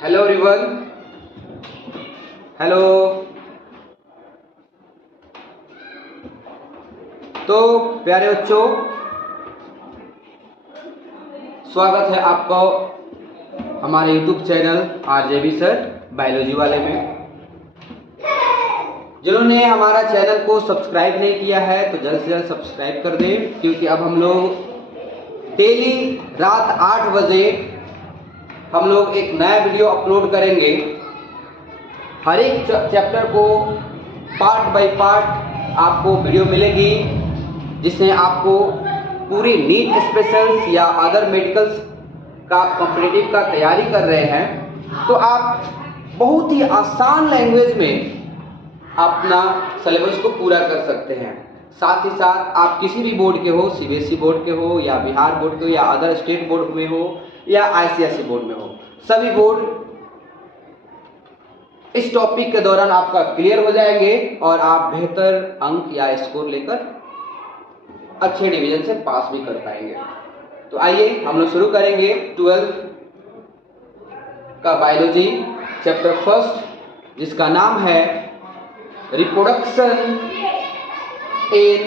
Hello everyone, hello. तो प्यारे बच्चों, स्वागत है आपको हमारे YouTube channel RJB sir biology वाले में। जिन्होंने हमारा चैनल को सब्सक्राइब नहीं किया है तो जल्द से जल्द सब्सक्राइब कर दें, क्योंकि अब हम लोग डेली रात 8 बजे हम लोग एक नया वीडियो अपलोड करेंगे। हर एक चैप्टर को पार्ट बाय पार्ट आपको वीडियो मिलेगी, जिसमें आपको पूरी नीट स्पेशल्स या अदर मेडिकल्स का कॉम्पिटिटिव का तैयारी कर रहे हैं तो आप बहुत ही आसान लैंग्वेज में अपना सिलेबस को पूरा कर सकते हैं। साथ ही साथ आप किसी भी बोर्ड के हो, CBSE बोर्ड के हो या बिहार बोर्ड के हो या अदर स्टेट बोर्ड में हो या ICSE बोर्ड में हो, सभी बोर्ड इस टॉपिक के दौरान आपका क्लियर हो जाएंगे और आप बेहतर अंक या स्कोर लेकर अच्छे डिवीजन से पास भी कर पाएंगे। तो आइए हम लोग शुरू करेंगे 12th का बायोलॉजी चैप्टर फर्स्ट, जिसका नाम है रिप्रोडक्शन इन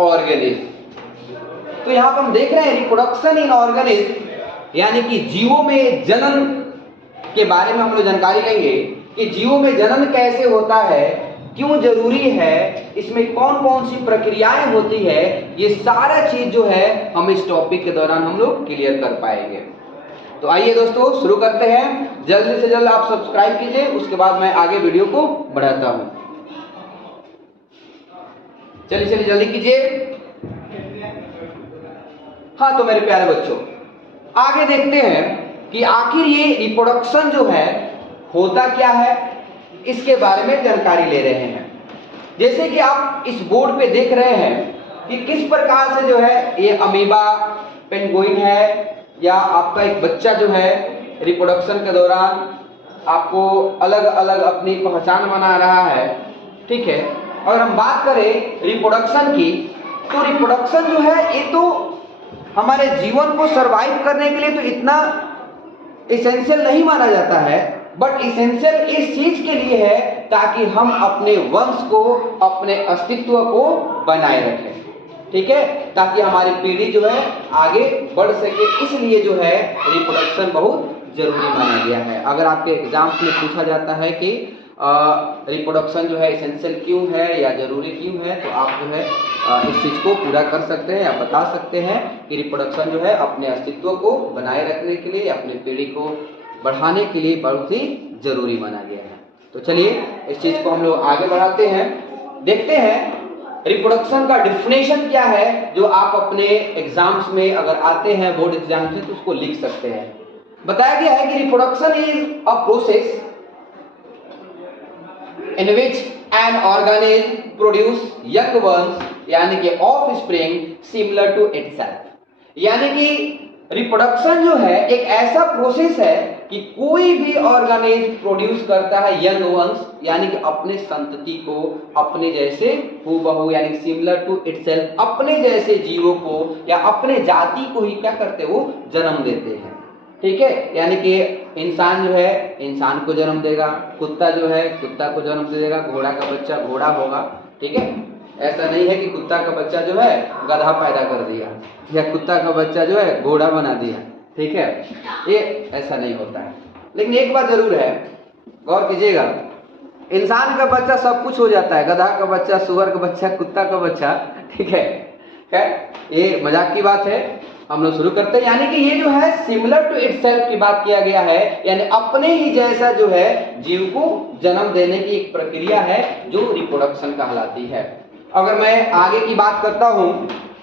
ऑर्गेनिज्म। तो यहाँ पर हम देख रहे हैं रिप्रोडक्शन इन ऑर्गेनिज्म यानी कि जीवों में जन्म के बारे में हम लोग जानकारी लेंगे कि जीवों में जन्म कैसे होता है, क्यों जरूरी है, इसमें कौन कौन सी प्रक्रियाएं होती है। ये सारा चीज जो है हम इस टॉपिक के दौरान हम लोग क्लियर कर पाएंगे। तो आइए दोस्तों शुरू करते हैं। जल्दी से जल्द आप सब्सक्राइब कीजिए, उसके बाद मैं आगे वीडियो को बढ़ाता हूं। चलिए चलिए जल्दी कीजिए। हाँ, तो मेरे प्यारे बच्चों, आगे देखते हैं कि आखिर ये रिप्रोडक्शन जो है होता क्या है, इसके बारे में जानकारी ले रहे हैं। जैसे कि आप इस बोर्ड पे देख रहे हैं कि किस प्रकार से जो है ये अमीबा, पेंगुइन है या आपका एक बच्चा जो है रिप्रोडक्शन के दौरान आपको अलग अलग अपनी पहचान बना रहा है। ठीक है, अगर हम बात करें रिप्रोडक्शन की, तो रिप्रोडक्शन जो है ये तो हमारे जीवन को सरवाइव करने के लिए तो इतना एसेंशियल नहीं माना जाता है, बट एसेंशियल इस चीज के लिए है ताकि हम अपने वंश को, अपने अस्तित्व को बनाए रखें। ठीक है, ताकि हमारी पीढ़ी जो है आगे बढ़ सके, इसलिए जो है रिप्रोडक्शन बहुत जरूरी माना गया है। अगर आपके एग्जाम्स में पूछा जाता है कि रिप्रोडक्शन जो है एसेंशियल क्यों है या जरूरी क्यों है, तो आप जो है इस चीज को पूरा कर सकते हैं या बता सकते हैं कि रिप्रोडक्शन जो है अपने अस्तित्व को बनाए रखने के लिए, अपनी पीढ़ी को बढ़ाने के लिए बहुत ही जरूरी माना गया है। तो चलिए इस चीज को हम लोग आगे बढ़ाते हैं, देखते हैं रिप्रोडक्शन का डेफिनेशन क्या है, जो आप अपने एग्जाम्स में अगर आते हैं बोर्ड एग्जाम से तो उसको लिख सकते हैं। बताया गया है कि reproduction is a process in which an organism produce young ones यानी कि offspring similar to itself। यानी कि रिप्रोडक्शन जो है एक ऐसा प्रोसेस है कि कोई भी ऑर्गेनिज्म प्रोड्यूस करता है यंग वंस, यानी कि अपने संतति को अपने जैसे हूबहू यानी सिमिलर टू इटसेल्फ, अपने जैसे जीवों को या अपने जाति को ही क्या करते वो जन्म देते हैं। ठीक है, यानी कि इंसान जो है इंसान को जन्म देगा, कुत्ता जो है कुत्ता को जन्म दे देगा, घोड़ा का बच्चा घोड़ा होगा। ठीक है, ऐसा नहीं है कि कुत्ता का बच्चा जो है गधा पैदा कर दिया या कुत्ता का बच्चा जो है घोड़ा बना दिया। ठीक है, ये ऐसा नहीं होता है। लेकिन एक बात जरूर है, गौर कीजिएगा, इंसान का बच्चा सब कुछ हो जाता है, गधा का बच्चा, सुअर का बच्चा, कुत्ता का बच्चा। ठीक है, ये मजाक की बात है। हम लोग शुरू करते हैं। यानी कि ये जो है सिमिलर टू इटसेल्फ की बात किया गया है, यानी अपने ही जैसा जो है जीव को जन्म देने की एक प्रक्रिया है जो रिप्रोडक्शन कहलाती है। अगर मैं आगे की बात करता हूं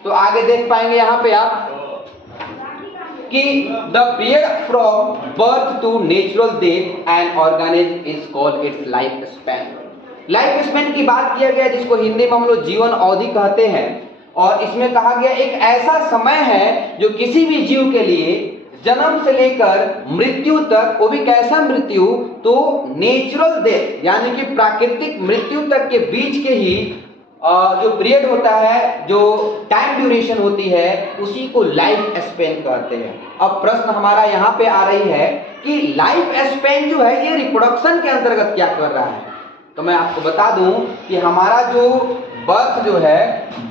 तो आगे देख पाएंगे यहाँ पे आप कि the period from birth to natural death and organism is called its life span. Life span की बात किया गया जिसको हिंदी में हम लोग जीवन अवधि कहते हैं, और इसमें कहा गया एक ऐसा समय है जो किसी भी जीव के लिए जन्म से लेकर मृत्यु तक, वो भी कैसा मृत्यु, तो नेचुरल डेथ यानी कि प्राकृतिक मृत्यु तक के बीच के ही जो पीरियड होता है, जो टाइम ड्यूरेशन होती है, उसी को लाइफ स्पेन कहते हैं। अब प्रश्न हमारा यहाँ पे आ रही है कि लाइफ स्पेन जो है ये रिप्रोडक्शन के अंतर्गत क्या कर रहा है। तो मैं आपको बता दूं कि हमारा जो बर्थ जो है,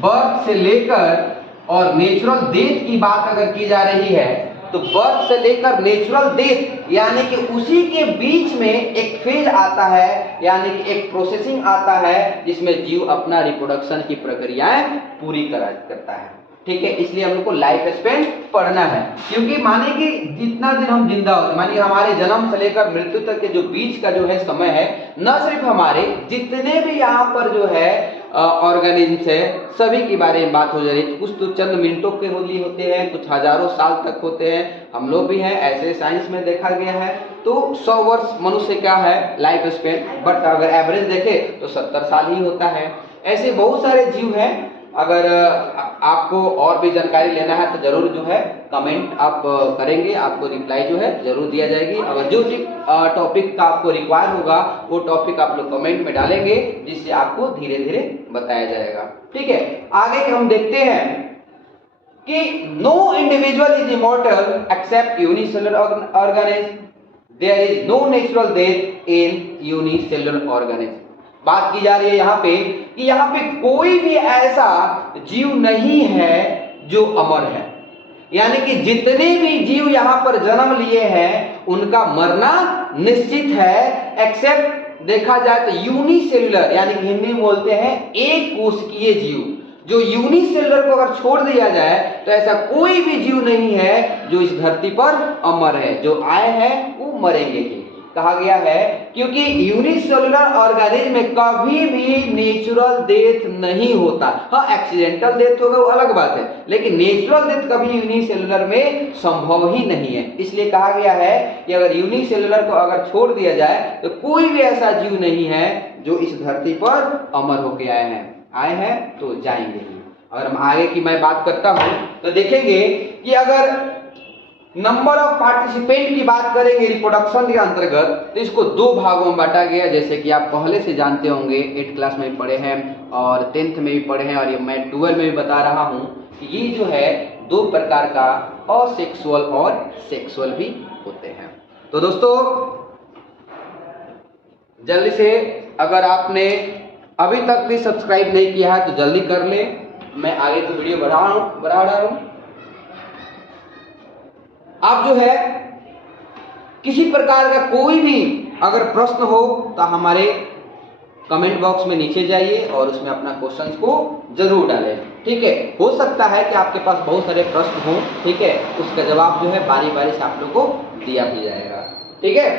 बर्थ से लेकर और नेचुरल डेथ की बात अगर की जा रही है, तो बर्थ से लेकर नेचुरल डेथ यानी कि उसी के बीच में एक फेज आता है, यानी कि एक प्रोसेसिंग आता है जिसमें जीव अपना रिप्रोडक्शन की प्रक्रियाएं पूरी करता है। ठीक है, इसलिए हम लोग को लाइफ स्पेन पढ़ना है, क्योंकि माने कि जितना दिन हम जिंदा होते, मानिए हमारे जन्म से लेकर मृत्यु तक के जो बीच का जो है समय है, न सिर्फ हमारे जितने भी यहाँ पर जो है ऑर्गेनिज्म्स है, सभी के बारे में बात हो जा रही है। कुछ तो चंद मिनटों के लिए होते हैं, कुछ हजारों साल तक होते हैं, हम लोग भी हैं, ऐसे साइंस में देखा गया है। तो 100 वर्ष मनुष्य क्या है लाइफ स्पेन, बट अगर एवरेज देखे तो 70 साल ही होता है। ऐसे बहुत सारे जीव हैं। अगर आपको और भी जानकारी लेना है तो जरूर जो है कमेंट आप करेंगे, आपको रिप्लाई जो है जरूर दिया जाएगी। अगर जो टॉपिक का आपको रिक्वायर होगा वो टॉपिक आप लोग कमेंट में डालेंगे, जिससे आपको धीरे धीरे बताया जाएगा। ठीक है, आगे हम देखते हैं कि no individual is immortal except unicellular organism, there is no natural death in unicellular organism. बात की जा रही है यहाँ पे कि यहाँ पे कोई भी ऐसा जीव नहीं है जो अमर है, यानी कि जितने भी जीव यहाँ पर जन्म लिए हैं उनका मरना निश्चित है, एक्सेप्ट देखा जाए तो यूनिसेलुलर, यानी कि हिंदी में बोलते हैं एक कोशिकीय जीव। जो यूनिसेलुलर को अगर छोड़ दिया जाए तो ऐसा कोई भी जीव नहीं है जो इस धरती पर अमर है, जो आए हैं वो मरेंगे ही, कहा गया है। क्योंकि यूनिसेलुलर ऑर्गेनिज्म में कभी भी नेचुरल डेथ नहीं होता। हाँ, एक्सीडेंटल डेथ होगा वो अलग बात है, लेकिन नेचुरल डेथ कभी यूनिसेलुलर में संभव ही नहीं है। इसलिए कहा गया है कि अगर यूनिसेलुलर को अगर छोड़ दिया जाए तो कोई भी ऐसा जीव नहीं है जो इस धरती पर अमर होके आए हैं तो जाएंगे ही। अगर हम आगे की मैं बात करता हूं तो देखेंगे कि अगर नंबर ऑफ पार्टिसिपेंट की बात करेंगे रिप्रोडक्शन के अंतर्गत, तो इसको 2 भागों में बांटा गया, जैसे कि आप पहले से जानते होंगे, 8th क्लास में भी पढ़े हैं और 10th में भी पढ़े हैं, और ये मैं 12 में भी बता रहा हूं कि ये जो है 2 प्रकार का असेक्सुअल और सेक्सुअल भी होते हैं। तो दोस्तों जल्दी से अगर आपने अभी तक भी सब्सक्राइब नहीं किया है तो जल्दी कर ले, मैं आगे तो वीडियो बढ़ा रहा हूं। आप जो है किसी प्रकार का कोई भी अगर प्रश्न हो तो हमारे कमेंट बॉक्स में नीचे जाइए और उसमें अपना क्वेश्चंस को जरूर डालें। ठीक है, हो सकता है कि आपके पास बहुत सारे प्रश्न हों, ठीक है, उसका जवाब जो है बारी बारी से आप लोग को दिया भी जाएगा। ठीक है,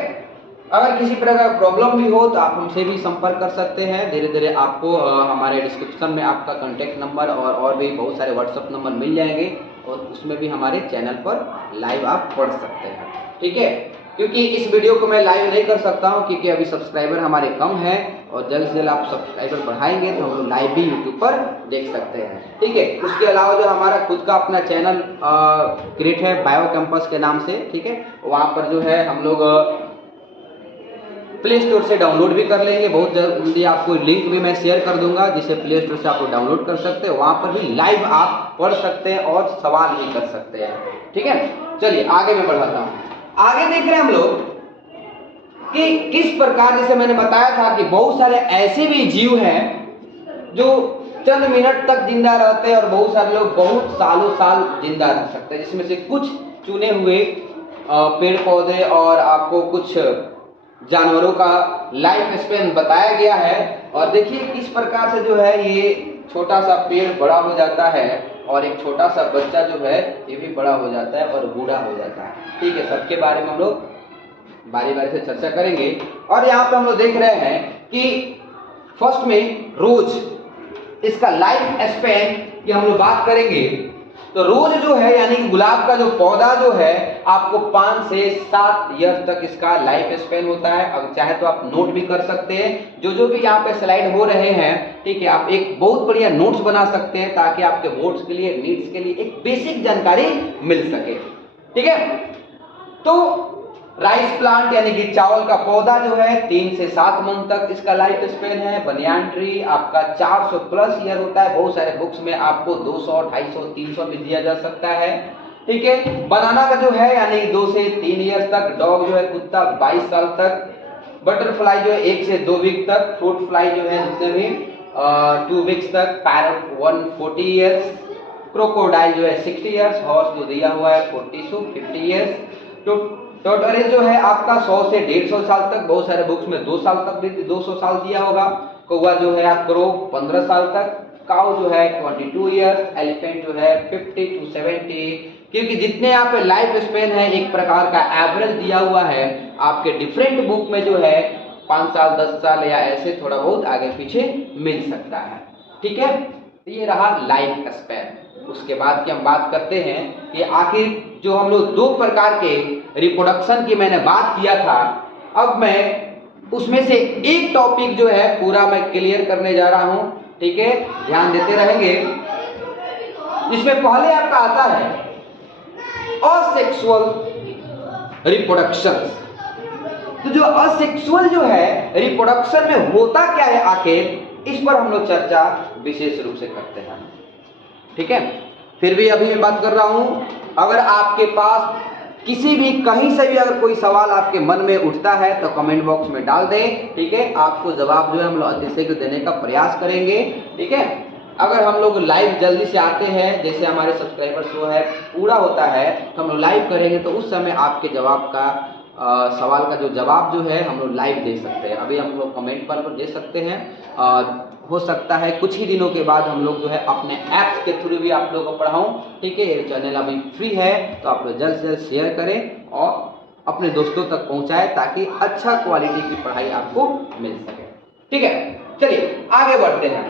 अगर किसी प्रकार का प्रॉब्लम भी हो तो आप हमसे भी संपर्क कर सकते हैं। धीरे धीरे आपको हमारे डिस्क्रिप्शन में आपका कॉन्टैक्ट नंबर और भी बहुत सारे व्हाट्सएप नंबर मिल जाएंगे, और उसमें भी हमारे चैनल पर लाइव आप पढ़ सकते हैं। ठीक है, क्योंकि इस वीडियो को मैं लाइव नहीं कर सकता हूं क्योंकि अभी सब्सक्राइबर हमारे कम हैं, और जल्द से जल्द आप सब्सक्राइबर बढ़ाएंगे तो हम लोग लाइव भी यूट्यूब पर देख सकते हैं। ठीक है, उसके अलावा जो हमारा खुद का अपना चैनल क्रिएट है बायो कैंपस के नाम से, ठीक है, वहाँ पर जो है हम लोग प्ले स्टोर से डाउनलोड भी कर लेंगे। बहुत जल्दी आपको लिंक भी मैं शेयर कर दूंगा, जिसे प्ले स्टोर से आप लोग डाउनलोड कर सकते हैं। वहाँ पर भी लाइव आप पढ़ सकते हैं और सवाल भी कर सकते हैं। ठीक है, चलिए आगे मैं बढ़ाता हूँ। आगे देख रहे हैं हम लोग कि किस प्रकार, जैसे मैंने बताया था कि बहुत सारे ऐसे भी जीव हैं जो चंद मिनट तक जिंदा रहते हैं और बहुत सारे लोग बहुत सालों साल जिंदा रह सकते हैं, जिसमें से कुछ चुने हुए पेड़ पौधे और आपको कुछ जानवरों का लाइफ स्पेन बताया गया है। और देखिए किस प्रकार से जो है ये छोटा सा पेड़ बड़ा हो जाता है और एक छोटा सा बच्चा जो है ये भी बड़ा हो जाता है और बूढ़ा हो जाता है। ठीक है, सबके बारे में हम लोग बारी बारी से चर्चा करेंगे। और यहाँ पे हम लोग देख रहे हैं कि फर्स्ट में रोज, इसका लाइफ स्पेन की हम लोग बात करेंगे। तो रोज जो है यानी कि गुलाब का जो पौधा जो है आपको 5 से 7 ईयर तक इसका लाइफ स्पेन होता है। अगर चाहे तो आप नोट भी कर सकते हैं, जो भी यहाँ पे स्लाइड हो रहे हैं। ठीक है, आप एक बहुत बढ़िया नोट्स बना सकते हैं ताकि आपके बोर्ड्स के लिए, नीट्स के लिए एक बेसिक जानकारी मिल सके। ठीक है, तो राइस प्लांट यानी कि चावल का पौधा जो है 3 से 7 मंथ तक इसका लाइफ स्पेन है। बनियान ट्री आपका 400 प्लस ईयर होता है। बहुत सारे बुक्स में आपको 200, 250, 300 भी दिया जा सकता है। ठीक है, बनाना का जो है यानी 2 से 3 ईयर तक। डॉग जो है कुत्ता 22 साल तक। बटरफ्लाई जो है 1 से 2 वीक तक। फ्रूट फ्लाई जो है जितने भी 2 वीक्स तक। Parrot 140 years. क्रोकोडाइल जो है 60 ईयर्स। हॉर्स जो दिया हुआ है 40 से 50 ईयर्स। तो टोटरेज जो है आपका 100 से 150 साल तक। बहुत सारे बुक्स में 2 साल तक भी 200 साल दिया होगा। कौवा जो है क्रो 15 साल तक। काउ जो है 22 ईयर्स। एलिफेंट जो है 50 to 70। क्योंकि जितने यहाँ पे लाइफ स्पेन है एक प्रकार का एवरेज दिया हुआ है। आपके डिफरेंट बुक में जो है 5 साल 10 साल या ऐसे थोड़ा बहुत आगे पीछे मिल सकता है। ठीक है, ये रहा लाइफ स्पेन। उसके बाद की हम बात करते हैं कि आखिर जो हम लोग 2 प्रकार के रिप्रोडक्शन की मैंने बात किया था, अब मैं उसमें से एक टॉपिक जो है पूरा मैं क्लियर करने जा रहा हूं। ठीक है, ध्यान देते रहेंगे। इसमें पहले आपका आता है असेक्सुअल रिप्रोडक्शन। तो जो असेक्सुअल जो है रिप्रोडक्शन में होता क्या है आखिर, इस पर हम लोग चर्चा विशेष रूप से करते हैं। ठीक है, फिर भी अभी मैं बात कर रहा हूं। अगर आपके पास किसी भी कहीं से भी अगर कोई सवाल आपके मन में उठता है तो कमेंट बॉक्स में डाल दें। ठीक है, आपको जवाब जो है हम लोग अतिशीघ्र देने का प्रयास करेंगे। ठीक है, अगर हम लोग लाइव जल्दी से आते हैं, जैसे हमारे सब्सक्राइबर शो है पूरा होता है, तो हम लोग लाइव करेंगे तो उस समय आपके जवाब का सवाल का जो जवाब जो है हम लोग लाइव दे सकते हैं। अभी हम लोग कमेंट पर दे सकते हैं। हो सकता है कुछ ही दिनों के बाद हम लोग जो है अपने ऐप्स के थ्रू भी आप लोगों को पढ़ाऊं। ठीक है, ये चैनल अभी फ्री है तो आप लोग जल्द से जल्द शेयर करें और अपने दोस्तों तक पहुंचाएं ताकि अच्छा क्वालिटी की पढ़ाई आपको मिल सके। ठीक है, चलिए आगे बढ़ते हैं।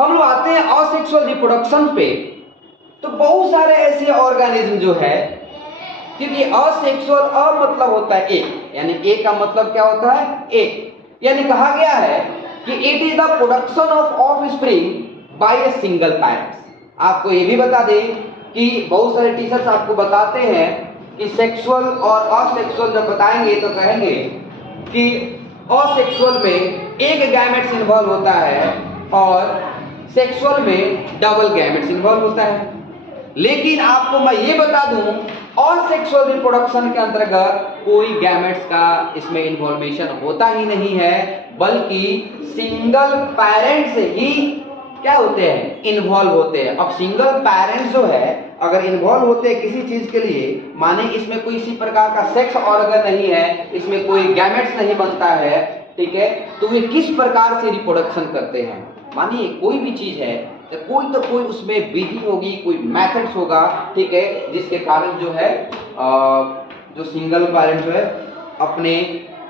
हम लोग आते हैं असेक्सुअल रिप्रोडक्शन पे। तो बहुत सारे ऐसे ऑर्गेनिज्म जो है, क्योंकि असेक्सुअल अ मतलब होता है एक, यानी ए का मतलब क्या होता है एक, यानी कहा गया है कि it is the production of offspring by a single parents. आपको ये भी बता दें कि बहुत सारे टीचर्स आपको बताते हैं कि सेक्सुअल और असेक्सुअल जब बताएंगे तो कहेंगे कि असेक्सुअल में एक गैमेट्स इन्वॉल्व होता है और सेक्सुअल में डबल गैमेट्स इन्वॉल्व होता है। लेकिन आपको मैं ये बता दूं असेक्सुअल रिप्रोडक्शन के अंतर्गत कोई गैमेट्स का इसमें इन्वॉल्वेशन होता ही नहीं है, बल्कि सिंगल पेरेंट्स ही क्या होते हैं इन्वॉल्व होते हैं। अब सिंगल पेरेंट्स जो है अगर इन्वॉल्व होते हैं किसी चीज के लिए, माने इसमें कोई इसी प्रकार का सेक्स ऑर्गन नहीं है, इसमें कोई गैमेट्स नहीं बनता है, ठीक है, तो वे किस प्रकार से रिप्रोडक्शन करते हैं। मानिए कोई भी चीज है तो कोई उसमें विधि होगी, कोई मेथड्स होगा, ठीक है, जिसके कारण जो है जो सिंगल पेरेंट जो है अपने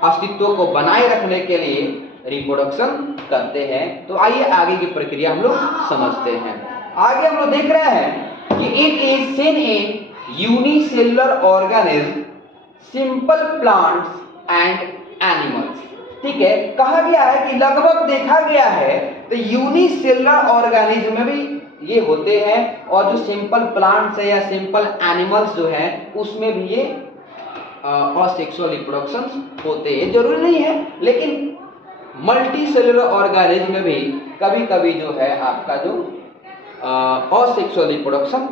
अस्तित्व को बनाए रखने के लिए रिप्रोडक्शन करते हैं। तो आइए आगे की प्रक्रिया हम लोग समझते हैं। आगे हम लोग देख रहे हैं कि it is seen in unicellular organism, simple plants and animals. ठीक है, कहा गया है कि लगभग देखा गया है तो यूनिसेलुलर ऑर्गेनिज्म में भी ये होते हैं और जो सिंपल प्लांट्स है या सिंपल एनिमल्स जो है उसमें भी ये असेक्सुअल रिप्रोडक्शन होते हैं। जरूरी नहीं है, लेकिन मल्टी सेलुलर ऑर्गेनिज्म में भी कभी कभी जो है आपका जो असेक्सुअल रिप्रोडक्शन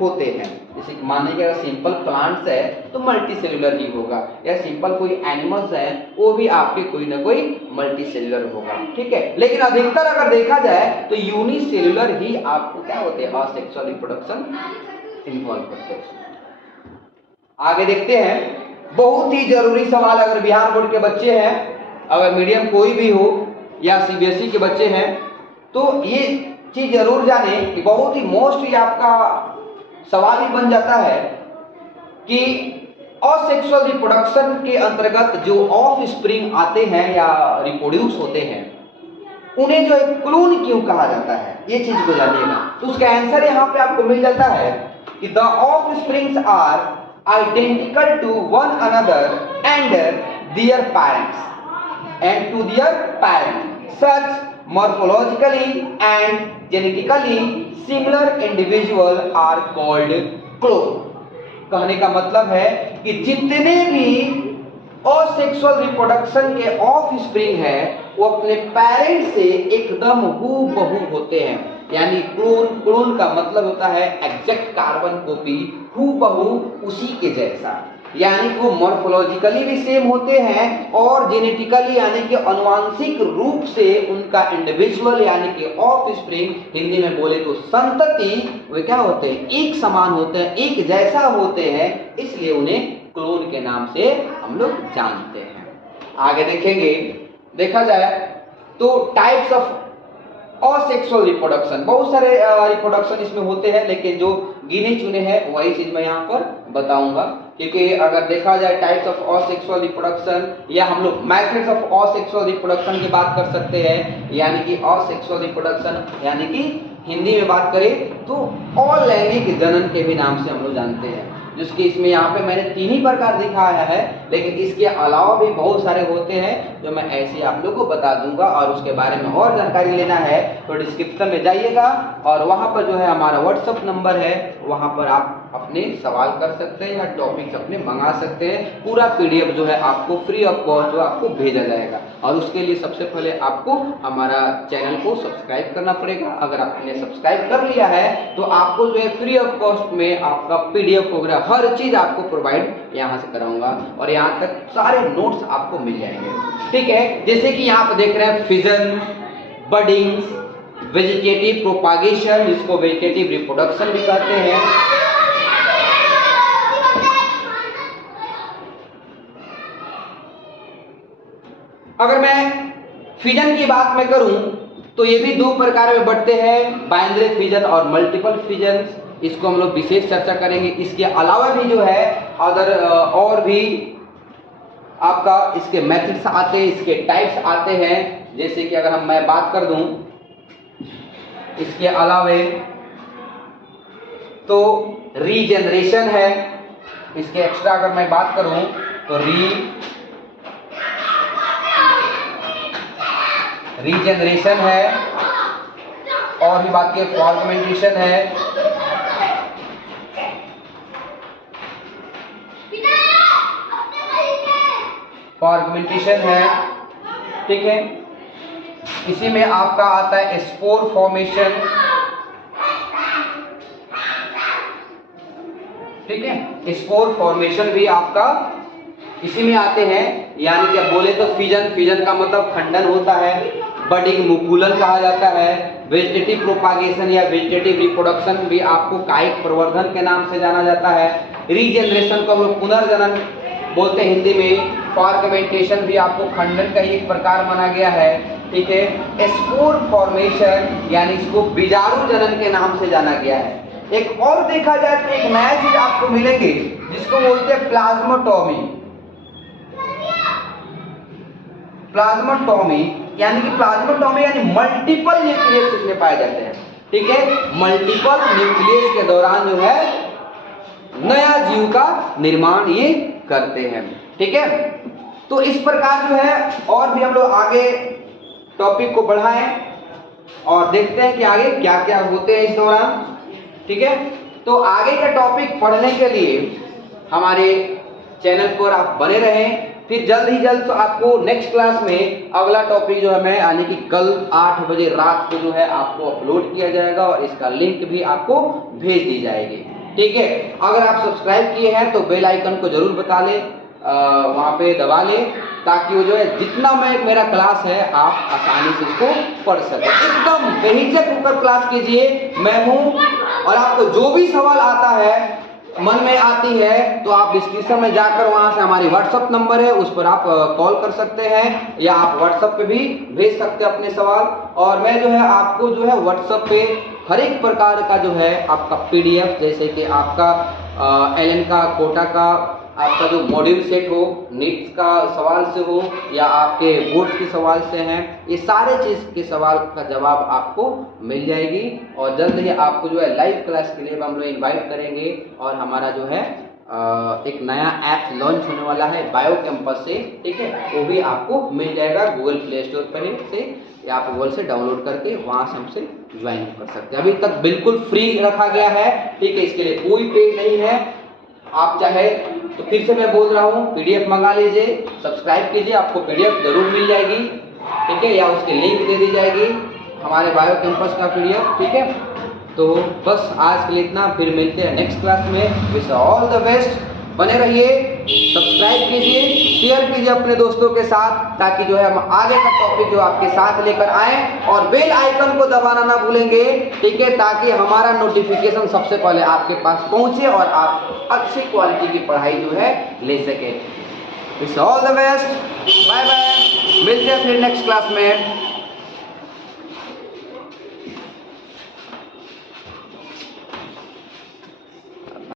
होते हैं। जैसे माने कि अगर सिंपल प्लांट्स है तो मल्टी सेलुलर ही होगा, या सिंपल कोई एनिमल्स है वो भी आपके कोई ना कोई मल्टी सेलुलर होगा। ठीक है, लेकिन अधिकतर अगर देखा जाए तो यूनिसेलुलर ही आपको क्या होते हैं असेक्सुअल रिप्रोडक्शन इन्वॉल्व करते हैं। आगे देखते हैं, बहुत ही जरूरी सवाल, अगर बिहार बोर्ड के बच्चे हैं, अगर मीडियम कोई भी हो या सीबीएसई के बच्चे हैं, तो ये चीज जरूर जाने कि बहुत ही मोस्ट आपका सवाल ही बन जाता है कि असेक्सुअल रिप्रोडक्शन के अंतर्गत जो ऑफ स्प्रिंग आते हैं या रिप्रोड्यूस होते हैं उन्हें जो है क्लोन क्यों कहा जाता है, ये चीज को जानिएगा। तो उसका आंसर यहाँ पे आपको मिल जाता है कि the offsprings are identical to one another and their parents. Such morphologically and genetically similar individuals are called clone. कहने का मतलब है कि जितने भी असेक्सुअल रिप्रोडक्शन के ऑफ स्प्रिंग है वो अपने पेरेंट से एकदम हूबहू होते हैं, यानी क्लोन का मतलब होता है एग्जैक्ट कार्बन कॉपी, हूबहू उसी के जैसा, यानी वो मॉर्फोलॉजिकली भी सेम होते हैं और जेनेटिकली यानी कि आनुवांशिक रूप से उनका इंडिविजुअल यानी कि ऑफ स्प्रिंग, हिंदी में बोले तो संतति, वे क्या होते हैं, एक समान होते हैं, एक जैसा होते हैं, इसलिए उन्हें क्लोन के नाम से हम लोग जानते हैं। आगे देखेंगे, देखा जाए तो टाइप्स ऑफ असेक्सुअल रिप्रोडक्शन, बहुत सारे रिप्रोडक्शन इसमें होते हैं, लेकिन जो गिने चुने हैं वही चीज मैं यहाँ पर बताऊंगा, क्योंकि अगर देखा जाए टाइप्स ऑफ असेक्सुअल रिप्रोडक्शन या हम लोग मेथड्स ऑफ असेक्सुअल रिप्रोडक्शन की बात कर सकते हैं, यानी कि असेक्सुअल रिप्रोडक्शन यानी कि हिंदी में बात करें तो अलैंगिक जनन के भी नाम से हम लोग जानते हैं, जिसके इसमें यहाँ पे मैंने 3 ही प्रकार दिखाया है, लेकिन इसके अलावा भी बहुत सारे होते हैं जो मैं ऐसे आप लोगों को बता दूंगा, और उसके बारे में और जानकारी लेना है तो डिस्क्रिप्शन में जाइएगा और वहाँ पर जो है हमारा व्हाट्सएप नंबर है, वहाँ पर आप अपने सवाल कर सकते हैं या टॉपिक्स अपने मंगा सकते हैं। पूरा पीडीएफ जो है आपको फ्री ऑफ कॉस्ट जो आपको भेजा जाएगा, और उसके लिए सबसे पहले आपको हमारा चैनल को सब्सक्राइब करना पड़ेगा। अगर आपने सब्सक्राइब कर लिया है तो आपको जो है फ्री ऑफ कॉस्ट में आपका पीडीएफ वगैरह हर चीज आपको प्रोवाइड यहाँ से कराऊंगा, और यहाँ तक सारे नोट्स आपको मिल जाएंगे, ठीक है। जैसे कि यहाँ पर देख रहे हैं फिजन, बडिंग, वेजिटेटिव प्रोपागेशन, जिसको वेजिटेटिव रिप्रोडक्शन भी कहते हैं। अगर मैं फिजन की बात में करूं तो ये भी 2 प्रकार में बढ़ते हैं, बाइनरी फिजन और मल्टीपल फिजन, इसको हम लोग विशेष चर्चा करेंगे। इसके अलावा भी जो है अदर और भी आपका इसके मेथड्स आते हैं, इसके टाइप्स आते हैं, जैसे कि अगर मैं बात कर दूं इसके अलावे तो रीजनरेशन है, इसके एक्स्ट्रा अगर मैं बात करूं तो रीजनरेशन है, और भी बात की फ्रैगमेंटेशन है, ठीक है। इसी में आपका आता है स्पोर फॉर्मेशन, ठीक है, स्पोर फॉर्मेशन भी आपका इसी में आते हैं, यानी कि बोले तो फिजन का मतलब खंडन होता है, बडिंग मुकुलन कहा जाता है, वेजिटेटिव प्रोपागेशन या वेजिटेटिव रिप्रोडक्शन भी आपको कायिक प्रवर्धन के नाम से जाना जाता है, रीजनरेशन को हम लोग पुनर्जनन बोलते हैं हिंदी में, फ्रैगमेंटेशन भी आपको खंडन का ही एक प्रकार माना गया है, ठीक है। स्पोर फॉर्मेशन यानी इसको बीजाणु जनन के नाम से जाना गया है। एक और देखा जाए तो एक नया चीज आपको मिलेंगे जिसको बोलते हैं प्लाज्मोटॉमी, यानी मल्टीपल न्यूक्लियस इसमें पाए जाते हैं, ठीक है। मल्टीपल न्यूक्लियस के दौरान जो है नया जीव का निर्माण ये करते हैं, ठीक है। तो इस प्रकार जो है और भी हम लोग आगे टॉपिक को बढ़ाएं और देखते हैं कि आगे क्या क्या होते हैं इस दौरान, ठीक है। तो आगे का टॉपिक पढ़ने के लिए हमारे चैनल पर आप बने रहें, फिर जल्द ही जल्द तो आपको नेक्स्ट क्लास में अगला टॉपिक जो है मैं यानी कि कल 8 बजे रात को जो है आपको अपलोड किया जाएगा, और इसका लिंक भी आपको भेज दी जाएगी, ठीक है। अगर आप सब्सक्राइब किए हैं तो बेल आइकन को जरूर बता लें, वहाँ पे दबा लें, ताकि वो जो है जितना मेरा क्लास है आप आसानी से इसको पढ़ सकें। एकदम बेहिचक होकर क्लास कीजिए, मैं हूँ, और आपको जो भी सवाल आता है मन में आती है तो आप डिस्क्रिप्शन में जाकर वहां से हमारी व्हाट्सएप नंबर है उस पर आप कॉल कर सकते हैं, या आप व्हाट्सएप पे भी भेज सकते हैं अपने सवाल, और मैं जो है आपको जो है व्हाट्सएप पे हर एक प्रकार का जो है आपका पीडीएफ, जैसे कि आपका एलएन का कोटा का आपका जो मॉड्यूल सेट हो, नीट का सवाल से हो या आपके बोर्ड के सवाल से हैं, ये सारे चीज़ के सवाल का जवाब आपको मिल जाएगी। और जल्द ही आपको जो है लाइव क्लास के लिए हम लोग इनवाइट करेंगे, और हमारा जो है एक नया ऐप लॉन्च होने वाला है बायो कैंपस से, ठीक है, वो भी आपको मिल जाएगा गूगल प्ले स्टोर पर से, या आप गूगल से डाउनलोड करके वहाँ से हमसे ज्वाइन कर सकते हैं। अभी तक बिल्कुल फ्री रखा गया है, ठीक है, इसके लिए कोई पे नहीं है, आप चाहे तो फिर से मैं बोल रहा हूँ, पीडीएफ मंगा लीजिए, सब्सक्राइब कीजिए, आपको पीडीएफ जरूर मिल जाएगी, ठीक है, या उसकी लिंक दे दी जाएगी हमारे बायो कैंपस का पीडीएफ, ठीक है। तो बस आज के लिए इतना, फिर मिलते हैं नेक्स्ट क्लास में। विश ऑल द बेस्ट, बने रहिए, सब्सक्राइब कीजिए, शेयर कीजिए अपने दोस्तों के साथ, ताकि जो है हम आगे का टॉपिक जो आपके साथ लेकर आए, और बेल आइकन को दबाना ना भूलेंगे, ठीक है, ताकि हमारा नोटिफिकेशन सबसे पहले आपके पास पहुंचे और आप अच्छी क्वालिटी की पढ़ाई जो है ले सके। Wish all the best, bye bye, मिलते हैं फिर नेक्स्ट क्लास में।